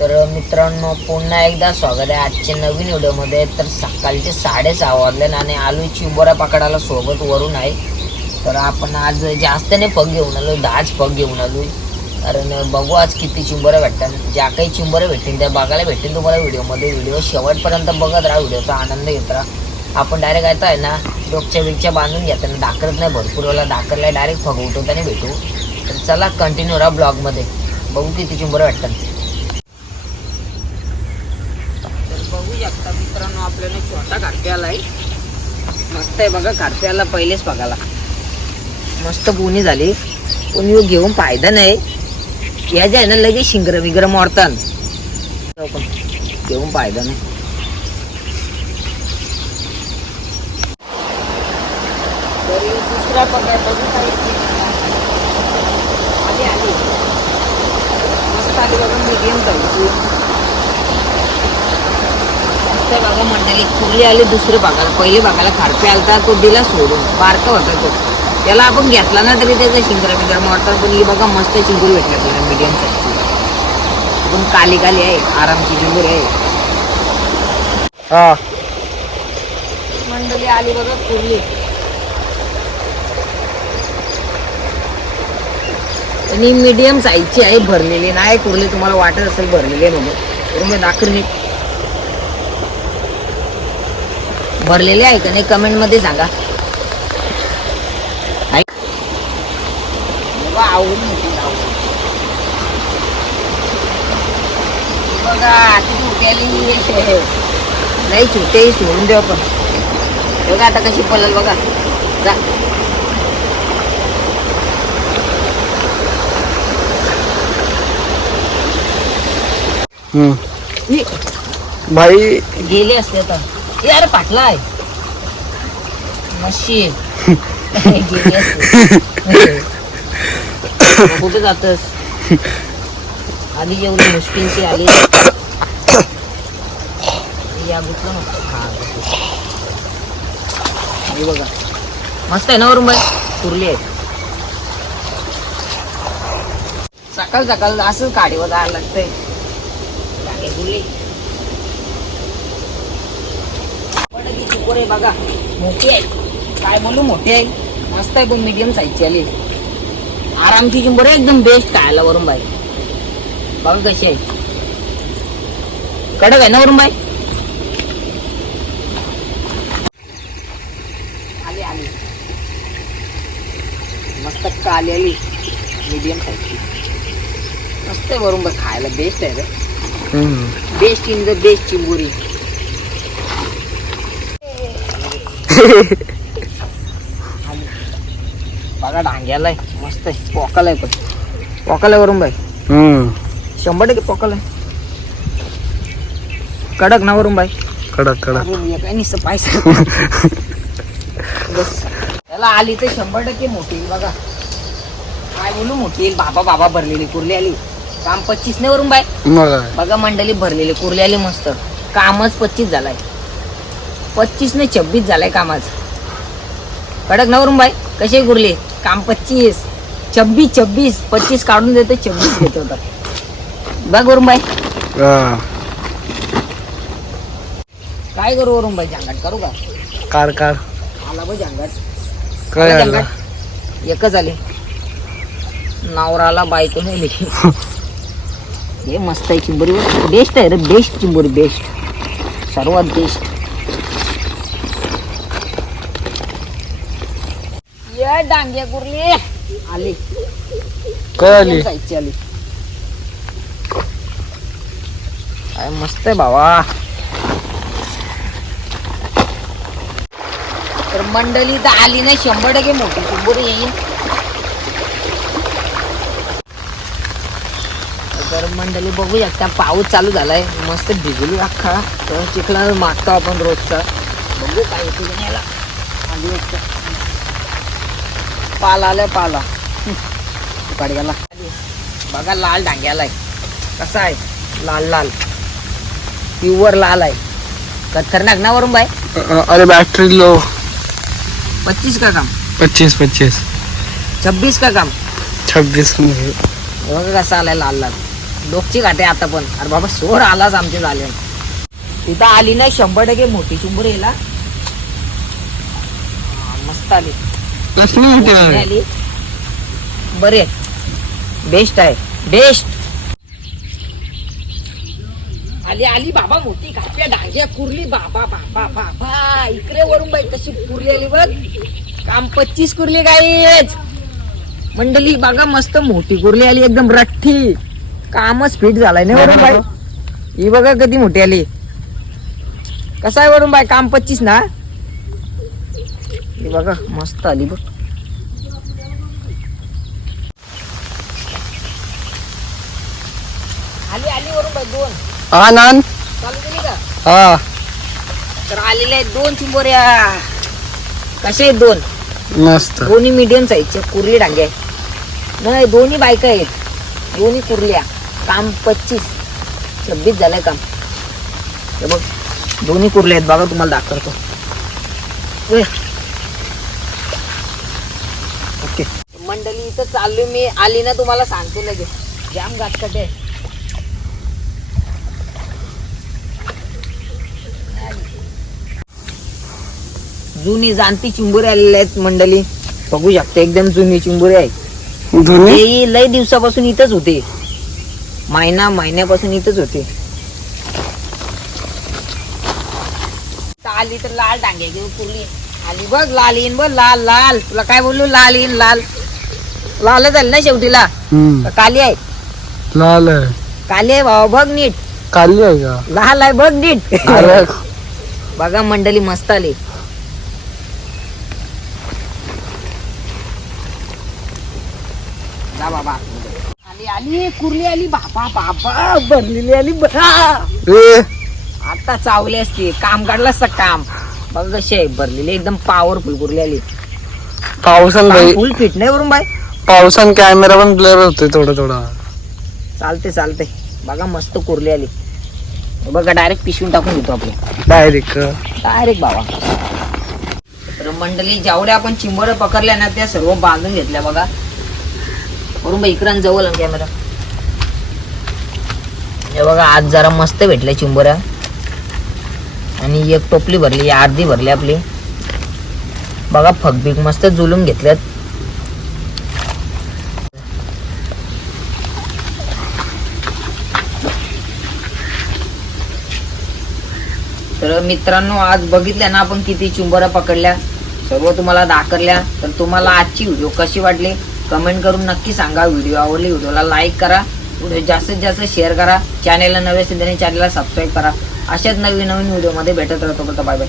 तर मित्रांनो पुन्हा एकदा स्वागत आहे आजच्या नवीन व्हिडिओमध्ये. तर सकाळचे साडेसहा वाजले आणि आलू चिंबोरा पकडायला सोबत वरून आहे. तर आपण आज जास्त नाही पग घेऊन आलो दहाच पग घेऊन आलो कारण बघू आज किती चिंबोऱ्या भेटतात. ज्या काही चिंबोऱ्या भेटतील त्या बघायला भेटतील तुम्हाला व्हिडिओमध्ये. व्हिडिओ शेवटपर्यंत बघत राहा व्हिडिओचा आनंद घेत राहा. आपण डायरेक्ट आता आहे ना डोकच्या बिकच्या बांधून घेताना दाखरत नाही भरपूर वेळेला दाखरला डायरेक्ट फग उठवताना भेटू. तर चला कंटिन्यू राहा ब्लॉगमध्ये बघू किती चिंबोऱ्या भेटतात तर बघू शकता मित्रांनो छोटा कारप्याला आहे मस्त आहे बघा कारप्याला पहिलेच बघायला. मस्त बोनी झाली. पण ह्यो घेऊन फायदा नाही. या जे आहे ना लगेच शिंगर बिगर मोडतात. घेऊन फायदा नाही. दुसरा पगार बघू काय आली आली. मस्त आली बघा घेऊन जायची आहे बघा मंडळी कुर्ली आली दुसरे भागाला पहिले भागाला खारपे आलता तो दिला सोडून. बारका होता तो. त्याला आपण घेतला ना तरी त्याचा शिंगरा बिंगरा मोडतात पण ही बघा मस्त चिंगूर भेटला तुला मीडियम साईजची पण काली काली आहे आरामची चिंगूर आहे. हा. मंडळी आली बघा कुर्ली आणि मीडियम साईजची आहे भरलेली. नाही कुर्ली तुम्हाला वाटत असेल भरलेली आहे म्हणून. दाखल नाही भरलेले आहे का नाही कमेंटमध्ये सांगा? बघा, नाही छोटे सोडून देऊ पण बघा आता कशी पलल बघा. जा. भाई गेले असते तर यार पाटला आहे मशी. कुठे जातस? आधी जेवढी मुश्किलची आली. या गुतलं नको. हा बघा. मस्त आहे ना वरून बाई कुर्ली आहे. सकाळ सकाळ असंच गाडीवर जायला लागतंय. कुर्ली चिकोर आहे बघा. मोठी आहे. काय बोलू मोठी आहे. मस्त आहे पण मीडियम साईजची आली. आरामची चिंबर एकदम बेस्ट खायला वरून बाई. बघा कशी आहे. कडक आहे ना वरून बाई? आली आली. मस्त काली आली. मीडियम साईजची मस्त आहे वरून बाई खायला बेस्ट आहे रे. बेस्ट इन द बेस्ट चिंबुरी बघा डांग्याला आहे. मस्त आहे. पोकाला आहे पण. पोकाला वरून बाई. शंभर टक्के पोकाला आहे. कडक ना वरून बाई. कडक कडक. काय निसं पायस बस. त्याला आली तर शंभर टक्के मोठी बघा. काय बोलू मोठी येईल बाबा बाबा भरलेली कुर्ली आली. काम पच्चीस ने वरून बाय? बघा मंडळी भरलेली कुर्ली आली मस्त. कामच पच्चीस झालाय. पच्चीस ने छब्बीस झालाय कामाच. कडक नवरून बाई कशी कुर्ली काम पच्चीस. छब्बीस छब्बीस. पच्चीस काढून देतो छब्बीस घेतो होता बघ वरून बाई. काय करू वरून बाई जांगाट करू का? कार कार. आला बघ जांगाट. काय आला? जांगाट. एकच आले. नवराला बायको नेली हे मस्त आहे चिंबोरी. बेस्ट आहे रे बेस्ट चिंबोरी बेस्ट. सर्वात बेस्ट. ये आली काय आली. जायची आली. काय मस्त आहे भावा तर मंडळी तर आली नाही शंभर टक्के मोठी चिंबोरी येईल. तर मंडळी बघू शकता पाऊस चालू झालाय. मस्त भिजली अख्खा. तर चिखला मागतो आपण रोजचा. बघू काय याला. आली. पाला आलाय पाला. गाडग्याला बघा लाल डांग्याला कसा आहे? लाल लाल. प्युअर लाल आहे. खतरनाक ना वरून बाय अरे बॅटरी लो पच्चीस का काम? पच्चीस पच्चीस. छब्बीस का काम? छब्बीस बघा कसा आलाय लाल लाल. डोकची खाते आता पण. अरे बाबा सोर आलाच आमचे झाले इथं आली ना शंभर टक्के मोठी चुंबर येला मस्त आली. कसली आली बरे बेस्ट आहे. बेस्ट आली आली बाबा मोठी काप्या डांग्या कुरली. बाबा बाबा बाबा. इकडे वरून बाई कशी कुरली आली बघ. काम पच्चीस कुरली गाईच मंडळी बघा मस्त मोठी कुरली आली एकदम रठ्ठी कामच फिट झालाय ना वरून बाई. ही बघा कधी मोठी आली. कसा आहे वरून बाई? काम पच्चीस ना? ही बघा मस्त आली बघ. आली आली वरून बाई दोन. हा नान. चालू केली का? हा. तर आलेले आहेत दोन चिंबोऱ्या. कसे आहेत दोन? मस्त. दोन्ही मीडियम साईजचे कुर्ली डांगे आहेत. नाही दोन्ही बायका आहेत. दोन्ही कुर्ल्या. काम पच्चीस. छब्बीस झालंय काम. हे बघ दोन्ही कुर्ले आहेत. बघा तुम्हाला दाखवतो. इथं चाललोय मी आली ना तुम्हाला सांगतो लगेच. जाम गाठकटे आहे. जुनी जाणती चिंबोरी आलेल्या आहेत मंडळी. बघू शकता एकदम जुनी चिंबोरी आहे धुनी ते लय दिवसापासून इथंच होते. महिना महिन्यापासून इथंच होते. आली तर लाल डांगे घेऊन पुरली. आली बघ लाल येईन बघ लाल लाल. तुला काय बोललो? लाल येईन लाल. लाल झाली ना शेवटीला. हम्म. काली आहे. लाल आहे. काली आहे भावा बघ नीट. काली आहे का? लाल आहे बघ नीट. अरे. बघा मंडळी मस्त आली. जा बाबा. आली आली कुर्ली आली. बाबा बाबा भरलेली आली. बा. ए. आता चावली असते. काम काढलं असतं काम. बघ कशी आहे. भरलेली एकदम पॉवरफुल कुर्ली आली. पावसान बाई. फुल फिट नाही वरून बाय पावसान कॅमेरा पण ब्लर होतोय थोडा थोडा. चालते चालते बघा मस्त कुर्ली आली. बघा डायरेक्ट पिशवून टाकून देतो आपण डायरेक्ट डायरेक्ट बाबा. तर मंडळी जेवढ्या आपण चिंबोऱ्या पकडल्या ना त्या सर्व बांधून घेतल्या बघा. वरून बा इकडं जवळ कॅमेरा हे बघा आज जरा मस्त भेटल्या चिंबोऱ्या आणि एक टोपली भरली अर्धी भरली आपली. बघा फगबीक मस्त जुलून घेतल्यात. तर मित्रांनो आज बघितल्या ना आपण किती चुंबर पकडल्या. सर्व तुम्हाला दाखवल्या. तर तुम्हाला आजची व्हिडिओ कशी वाटली? कमेंट करून नक्की सांगा. व्हिडिओ आवडली व्हिडिओला लाईक करा. व्हिडिओ जास्तीत जास्त शेअर करा. चॅनेलला नवे असेल त्याने चॅनेलला सबस्क्राईब करा. अशाच नवीन नवीन व्हिडिओमध्ये भेटत राहतो. Bye bye